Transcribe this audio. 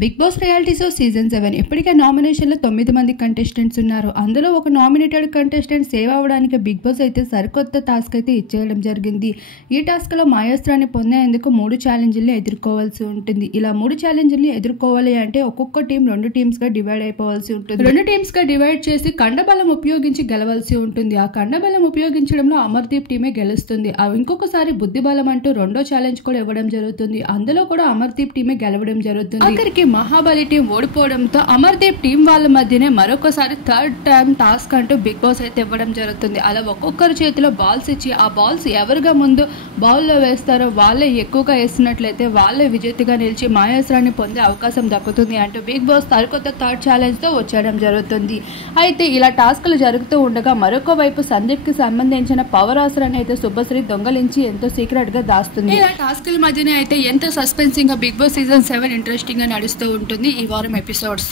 Big Boss reality show season 7 ఇప్పటికే నామినేషన్లో 9 మంది కంటెస్టెంట్స్ ఉన్నారు. అందులో ఒక నామినేటెడ్ కంటెస్టెంట్ సేవ్ అవ్వడానికి బిగ్ బాస్ అయితే సరికొత్త టాస్క్ అయితే ఇచ్చేయడం జరిగింది. ఈ టాస్క్లో మాయాస్త్రాన్ని పొందేందుకు 3 ఛాలెంజ్లను ఎదుర్కోవాల్సి ఉంటుంది. ఇలా 3 ఛాలెంజ్ని ఎదుర్కోవాలి అంటే ఒక్కొక్క టీం 2 టీమ్స్గా డివైడ్ అయిపోవాల్సి ఉంటుంది. 2 టీమ్స్గా డివైడ్ చేసి కండబలం ఉపయోగించి గెలవాల్సి ఉంటుంది. ఆ కండబలం ఉపయోగించడంలో అమర్దీప్ టీమే గెలుస్తుంది. ఇంకొకసారి బుద్ధిబలం అంటూ 2వ ఛాలెంజ్ కూడా ఇవ్వడం జరుగుతుంది. అందులో కూడా అమర్దీప్ టీమే గెలవడం జరుగుతుంది. మహాబలి టీం ఓడిపోవడంతో అమర్దీప్ టీం వాళ్ళ మధ్యనే మరొకసారి థర్డ్ టైం టాస్క్ అంటూ బిగ్ బాస్ అయితే ఇవ్వడం జరుగుతుంది. అలా ఒక్కొక్కరి చేతిలో బాల్స్ ఇచ్చి ఆ బాల్స్ ఎవరుగా ముందు బౌల్లో వేస్తారో వాళ్ళే ఎక్కువగా వేసినట్లయితే వాళ్ళే విజేతగా నిలిచి మాయాస్త్రాన్ని పొందే అవకాశం దక్కుతుంది అంటూ బిగ్ బాస్ సరికొత్త థర్డ్ ఛాలెంజ్ తో వచ్చేయడం జరుగుతుంది. అయితే ఇలా టాస్క్లు జరుగుతూ ఉండగా మరొక వైపు సందీప్ కి సంబంధించిన పవర్ ఆసరాన్ని అయితే శుభశ్రీ దొంగలించి ఎంతో సీక్రెట్ గా దాస్తుంది. ఇలా టాస్క్ల మధ్యనే అయితే ఎంతో సస్పెన్సింగ్ గా బిగ్ బాస్ సీజన్ 7 ఇంట్రెస్టింగ్ గా నడుస్తుంది ఈ వారం ఎపిసోడ్స్.